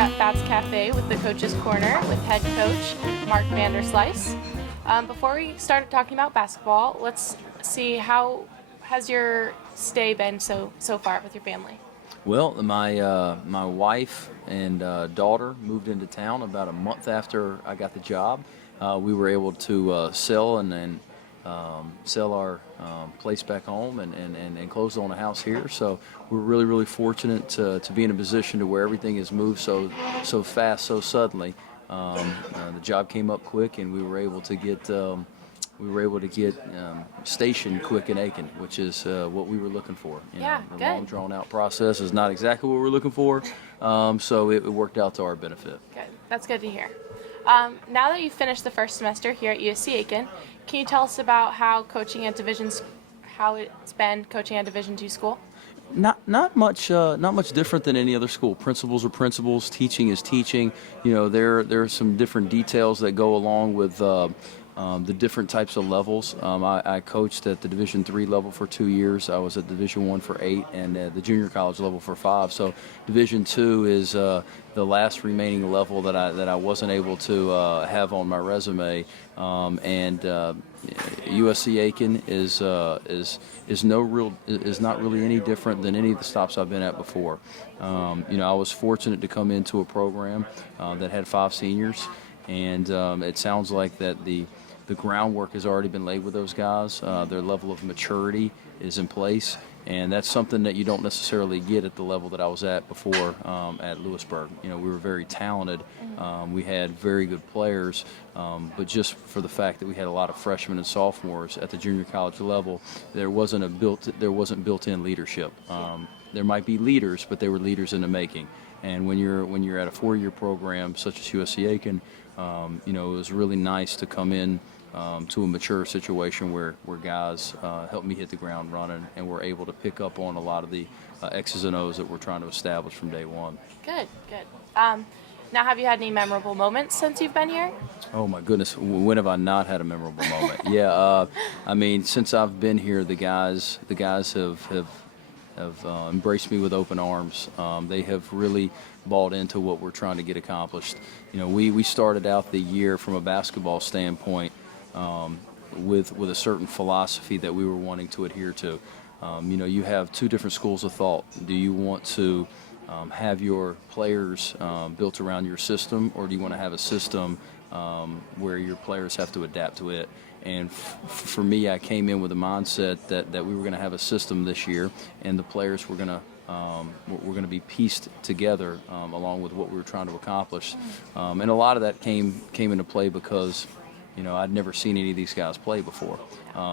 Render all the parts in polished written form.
at Fats Cafe with the Coach's Corner with head coach Mark Vanderslice. Before we start talking about basketball, let's see how has your stay been so far with your family? Well, my wife and daughter moved into town about a month after I got the job. We were able to sell and then sell our place back home and close on a house here. So we're really fortunate to be in a position to where everything has moved so fast, so suddenly. The job came up quick, and we were able to get stationed quick in Aiken, which is what we were looking for. The Good. long drawn-out process is not exactly what we're looking for, so it worked out to our benefit. Good. That's good to hear. Now that you've finished the first semester here at USC Aiken, can you tell us about how it's been coaching at Division II school? Not much different than any other school. Principals are principals. Teaching is teaching. There are some different details that go along with the different types of levels. I coached at the Division III level for 2 years. I was at Division I for 8, and at the junior college level for 5. So Division II is the last remaining level that I wasn't able to have on my resume. USC Aiken is not really any different than any of the stops I've been at before. I was fortunate to come into a program that had 5 seniors, and it sounds like that the groundwork has already been laid with those guys. Their level of maturity is in place, and that's something that you don't necessarily get at the level that I was at before at Lewisburg. We were very talented. We had very good players, but just for the fact that we had a lot of freshmen and sophomores at the junior college level, there wasn't built-in leadership. There might be leaders, but they were leaders in the making. And when you're at a 4-year program such as USC Aiken, it was really nice to come in to a mature situation where guys helped me hit the ground running and were able to pick up on a lot of the X's and O's that we're trying to establish from day one. Good. Now, have you had any memorable moments since you've been here? Oh my goodness, when have I not had a memorable moment? Yeah, since I've been here, the guys have embraced me with open arms. They have really bought into what we're trying to get accomplished. We started out the year from a basketball standpoint with a certain philosophy that we were wanting to adhere to. You have 2 different schools of thought. Do you want to have your players built around your system, or do you want to have a system where your players have to adapt to it? And for me, I came in with a mindset that we were going to have a system this year, and the players were going to be pieced together along with what we were trying to accomplish. And a lot of that came into play because I'd never seen any of these guys play before.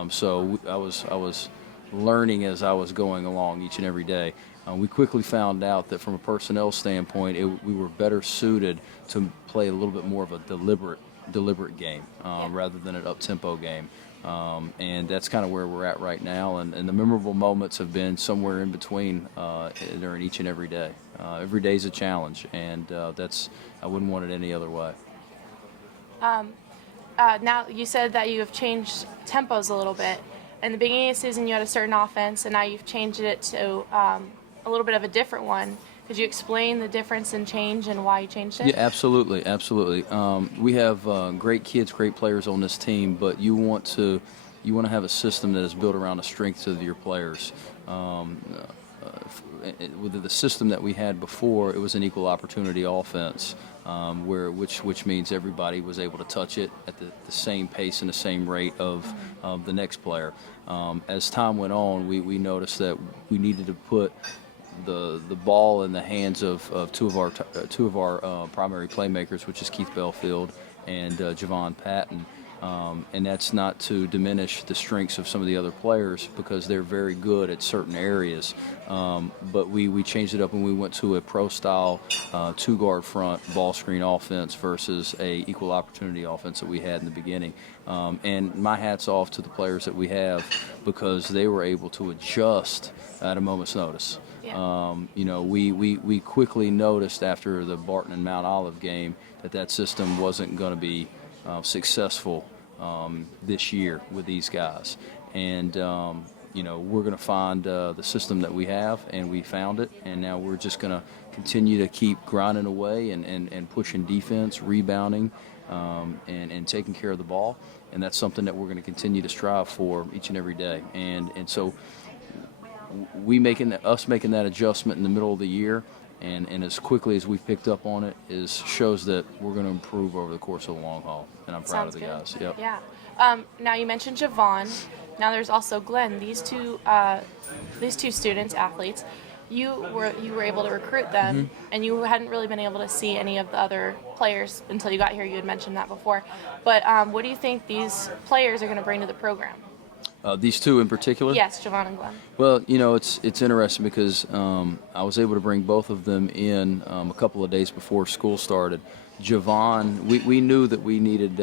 So I was learning as I was going along each and every day. We quickly found out that from a personnel standpoint, we were better suited to play a little bit more of a deliberate game rather than an up-tempo game. And that's kind of where we're at right now. And the memorable moments have been somewhere in between during each and every day. Every day is a challenge, and I wouldn't want it any other way. Now, you said that you have changed tempos a little bit. In the beginning of the season, you had a certain offense, and now you've changed it to a little bit of a different one. Could you explain the difference in change and why you changed it? Yeah, absolutely. We have great kids, great players on this team, but you want to have a system that is built around the strengths of your players. With the system that we had before, it was an equal opportunity offense, which means everybody was able to touch it at the same pace and the same rate of the next player. As time went on, we noticed that we needed to put the ball in the hands of two of our primary playmakers, which is Keith Belfield and Javon Patton. And that's not to diminish the strengths of some of the other players because they're very good at certain areas. But we changed it up when we went to a pro-style 2-guard front ball screen offense versus a equal opportunity offense that we had in the beginning. And my hat's off to the players that we have because they were able to adjust at a moment's notice. Yeah. We quickly noticed after the Barton and Mount Olive game that system wasn't going to be successful this year with these guys. And we're going to find the system that we have, and we found it, and now we're just going to continue to keep grinding away and pushing defense, rebounding, and taking care of the ball. And that's something that we're going to continue to strive for each and every day. And so us making that adjustment in the middle of the year, and as quickly as we've picked up on it, shows that we're going to improve over the course of the long haul. And I'm proud of the guys. Yep. Yeah. Now you mentioned Javon. Now there's also Glenn. These two students, athletes. You were able to recruit them, and you hadn't really been able to see any of the other players until you got here. You had mentioned that before. But what do you think these players are going to bring to the program? These two in particular? Yes, Javon and Glenn. Well, it's interesting because I was able to bring both of them in a couple of days before school started. Javon, we knew that we needed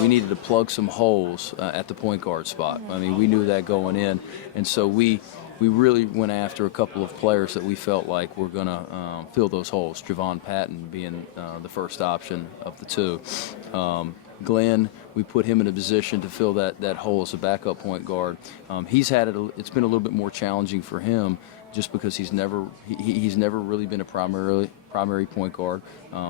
we needed to plug some holes at the point guard spot. I mean, we knew that going in, and so we really went after a couple of players that we felt like were going to fill those holes. Javon Patton being the first option of the two. Glenn, we put him in a position to fill that hole as a backup point guard. It's been a little bit more challenging for him just because he's never really been a primary point guard.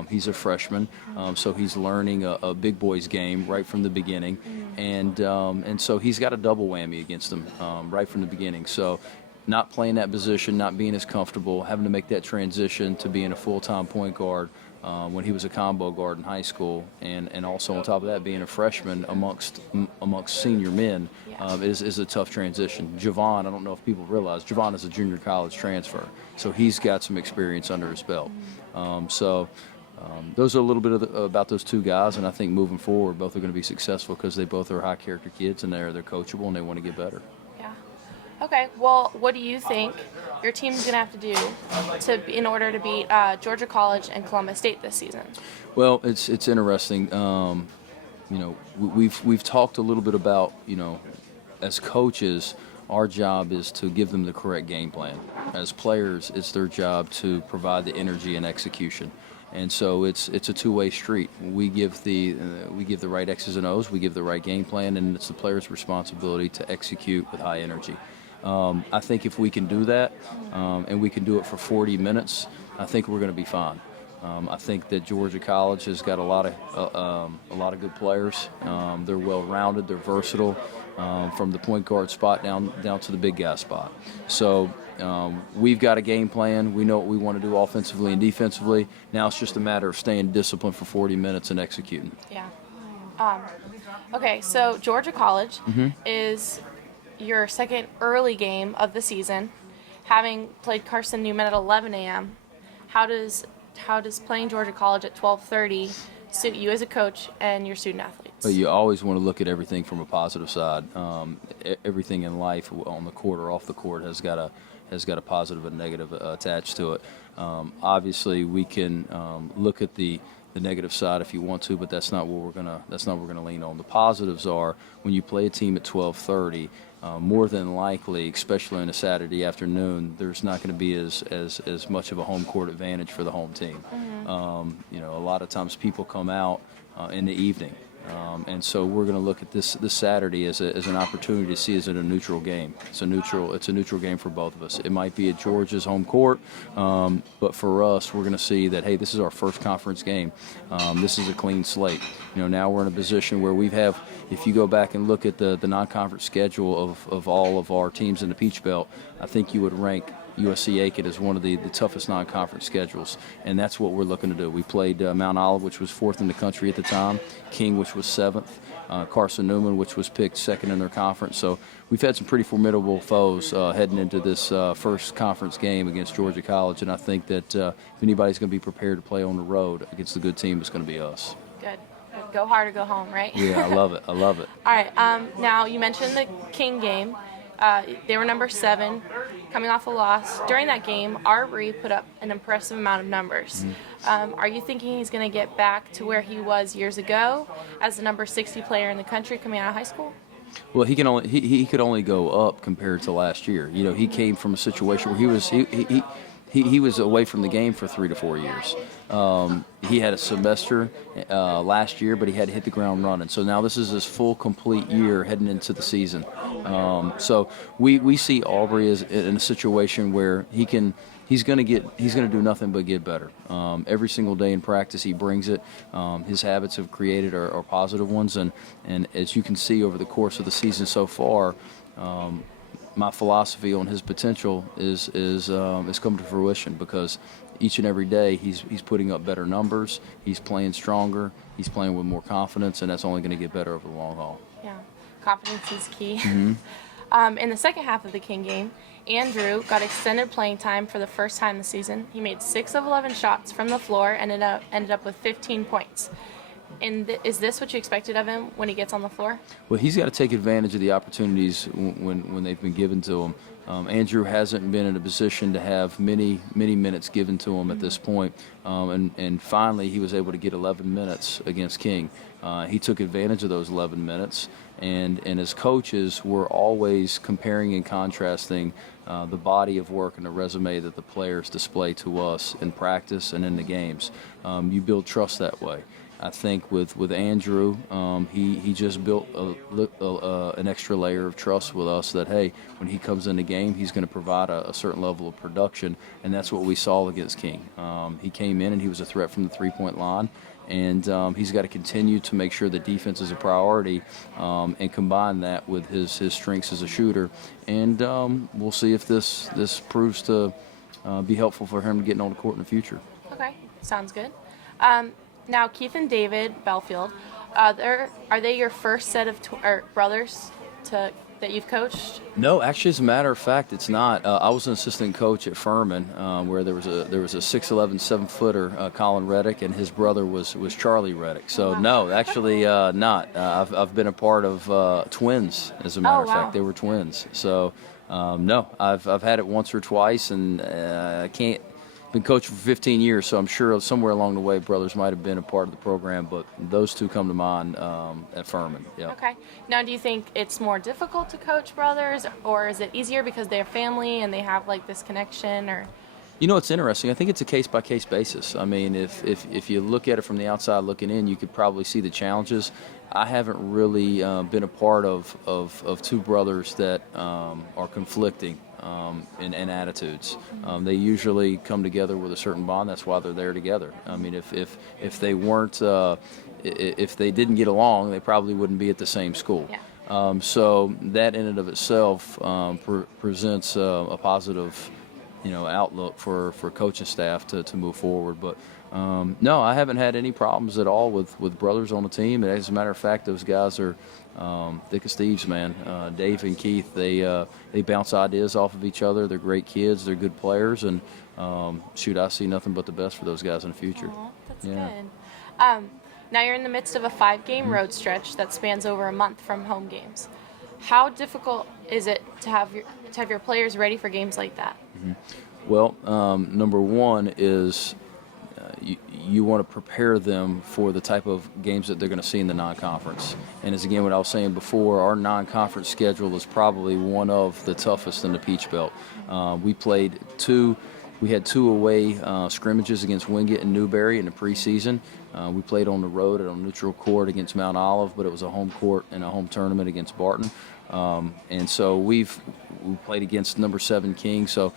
He's a freshman, so he's learning a big boys game right from the beginning, and so he's got a double whammy against him right from the beginning. So not playing that position, not being as comfortable, having to make that transition to being a full-time point guard when he was a combo guard in high school, and also on top of that being a freshman amongst senior men is a tough transition. Javon, I don't know if people realize, Javon is a junior college transfer, so he's got some experience under his belt. Those are a little bit about those two guys, and I think moving forward, both are going to be successful because they both are high-character kids, and they're coachable, and they want to get better. Yeah. Okay. Well, what do you think your team's going to have to do in order to beat Georgia College and Columbus State this season? Well, it's interesting. We've talked a little bit about, as coaches, our job is to give them the correct game plan. As players, it's their job to provide the energy and execution. And so it's a two-way street. We give the right X's and O's, we give the right game plan, and it's the player's responsibility to execute with high energy. I think if we can do that, and we can do it for 40 minutes, I think we're going to be fine. I think that Georgia College has got a lot of good players. They're well-rounded, they're versatile, from the point guard spot down to the big guy spot. So we've got a game plan. We know what we want to do offensively and defensively. Now it's just a matter of staying disciplined for 40 minutes and executing. Yeah. Okay, so Georgia College is your second early game of the season. Having played Carson Newman at 11 a.m., how does playing Georgia College at 12:30 suit you as a coach and your student athletes? But you always want to look at everything from a positive side. Everything in life, on the court or off the court, has got a positive and negative attached to it. Obviously, we can look at the negative side if you want to, but that's not what we're gonna lean on. The positives are when you play a team at 12:30. More than likely, especially on a Saturday afternoon, there's not going to be as much of a home court advantage for the home team. A lot of times people come out in the evening, and so we're going to look at this Saturday as an opportunity to see is it a neutral game. It's a neutral game for both of us. It might be at Georgia's home court, but for us, we're going to see that, hey, this is our first conference game. This is a clean slate. Now we're in a position where if you go back and look at the non-conference schedule of all of our teams in the Peach Belt, I think you would rank USC Aiken as one of the toughest non-conference schedules, and that's what we're looking to do. We played Mount Olive, which was 4th in the country at the time, King, which was 7th, Carson Newman, which was picked 2nd in their conference. So we've had some pretty formidable foes heading into this first conference game against Georgia College, and I think that if anybody's going to be prepared to play on the road against a good team, it's going to be us. Good. Go hard or go home, right? Yeah, I love it. All right. Now, you mentioned the King game. They were number 7, coming off a loss. During that game, Arbery put up an impressive amount of numbers. Are you thinking he's going to get back to where he was years ago as the number 60 player in the country coming out of high school? Well, he could only go up compared to last year. He came from a situation where he was away from the game for 3 to 4 years. He had a semester last year, but he had to hit the ground running. So now this is his full, complete year heading into the season. So we see Aubrey as in a situation where he's going to do nothing but get better. Every single day in practice, he brings it. His habits have created are positive ones, and as you can see over the course of the season so far, my philosophy on his potential is come to fruition, because each and every day he's putting up better numbers, he's playing stronger, he's playing with more confidence, and that's only going to get better over the long haul. Yeah, confidence is key. Mm-hmm. In the second half of the King game, Andrew got extended playing time for the first time this season. He made 6 of 11 shots from the floor and ended up with 15 points. And is this what you expected of him when he gets on the floor? Well, he's got to take advantage of the opportunities when they've been given to him. Andrew hasn't been in a position to have many minutes given to him at this point, and finally he was able to get 11 minutes against King. He took advantage of those 11 minutes, and as coaches, we're always comparing and contrasting the body of work and the resume that the players display to us in practice and in the games. You build trust that way. I think with Andrew, he just built an extra layer of trust with us that, hey, when he comes in the game, he's going to provide a certain level of production, and that's what we saw against King. He came in and he was a threat from the three-point line, and he's got to continue to make sure the defense is a priority and combine that with his strengths as a shooter. And we'll see if this proves to be helpful for him getting on the court in the future. Okay, sounds good. Now, Keith and David Belfield, are they your first set of brothers that you've coached? No, actually, as a matter of fact, it's not. I was an assistant coach at Furman, where there was a 6'11", 7-footer, Colin Reddick, and his brother was Charlie Reddick. So no, actually not. I've been a part of twins, as a matter of fact. They were twins. So no, I've had it once or twice, and I can't. Been coaching for 15 years, so I'm sure somewhere along the way brothers might have been a part of the program, but those two come to mind at Furman. Yeah. Okay. Now, do you think it's more difficult to coach brothers, or is it easier because they're family and they have like this connection? Or you know, it's interesting. I think it's a case-by-case basis. I mean, if you look at it from the outside looking in, you could probably see the challenges. I haven't really been a part of two brothers that are conflicting in attitudes. They usually come together with a certain bond. That's why they're there together. I mean, if they weren't, if they didn't get along, they probably wouldn't be at the same school. Yeah. So that in and of itself presents a positive, outlook for coaching staff to move forward. But no, I haven't had any problems at all with brothers on the team. And as a matter of fact, those guys are thick as thieves, man. Dave and Keith, they bounce ideas off of each other. They're great kids. They're good players. And shoot, I see nothing but the best for those guys in the future. Aww, that's good. Now you're in the midst of a 5-game road stretch that spans over a month from home games. How difficult is it to have your players ready for games like that? Mm-hmm. Well, number one is you want to prepare them for the type of games that they're going to see in the non-conference. And as again, what I was saying before, our non-conference schedule is probably one of the toughest in the Peach Belt. We had two away scrimmages against Wingate and Newberry in the preseason. We played on the road at a neutral court against Mount Olive, but it was a home court and a home tournament against Barton. And so we played against number 7 King. So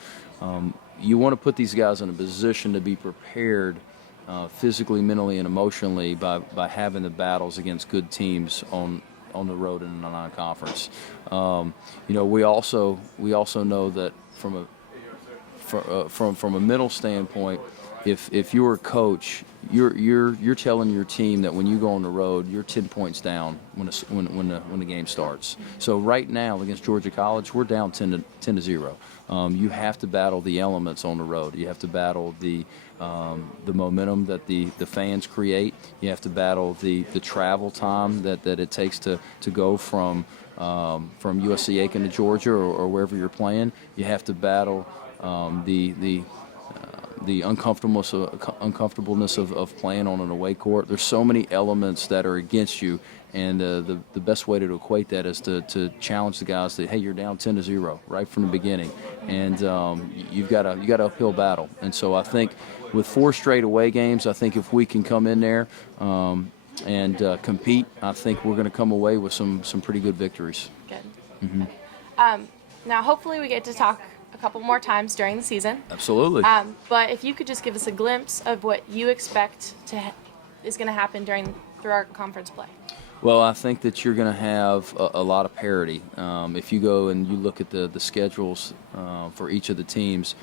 you want to put these guys in a position to be prepared physically, mentally, and emotionally by having the battles against good teams on the road in the non-conference. We also know that from a mental standpoint, if you're a coach, you're telling your team that when you go on the road, you're 10 points down when the game starts. So right now against Georgia College, we're down 10-0. You have to battle the elements on the road. You have to battle the momentum that the fans create. You have to battle the travel time that it takes to go from USC Aiken to Georgia or wherever you're playing. You have to battle the uncomfortableness of playing on an away court. There's so many elements that are against you, and the best way to equate that is to challenge the guys that, hey, you're down 10-0 right from the beginning, and you've got an uphill battle. And so I think with 4 straight away games, I think if we can come in there and compete, I think we're going to come away with some pretty good victories. Good. Now, hopefully we get to talk a couple more times during the season. Absolutely. But if you could just give us a glimpse of what you expect is going to happen through our conference play. Well, I think that you're going to have a lot of parity. If you go and you look at the schedules for each of the teams,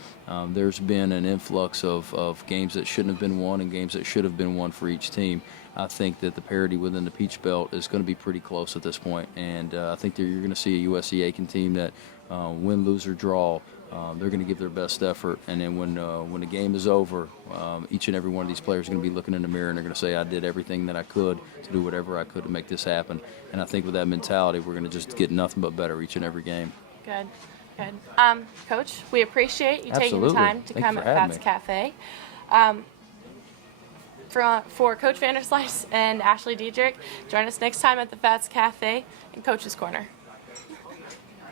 there's been an influx of games that shouldn't have been won and games that should have been won for each team. I think that the parity within the Peach Belt is going to be pretty close at this point, and I think that you're going to see a USC Aiken team that win, lose, or draw, they're going to give their best effort, and then when the game is over, each and every one of these players are going to be looking in the mirror and they're going to say, I did everything that I could to do whatever I could to make this happen. And I think with that mentality, we're going to just get nothing but better each and every game. Good. Coach, we appreciate you taking the time to come at Fats Cafe. For Coach Vanderslice and Ashley Diedrich, join us next time at the Fats Cafe in Coach's Corner.